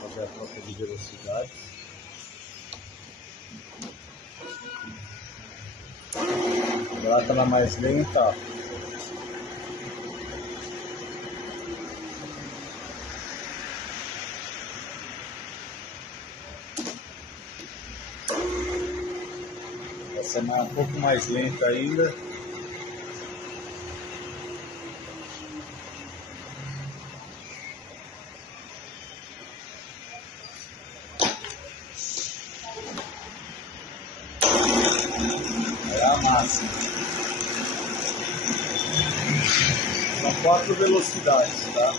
Fazer a troca de velocidade. Agora está na mais lenta. Essa é um pouco mais lenta ainda. É a máxima. São 4 velocidades, tá?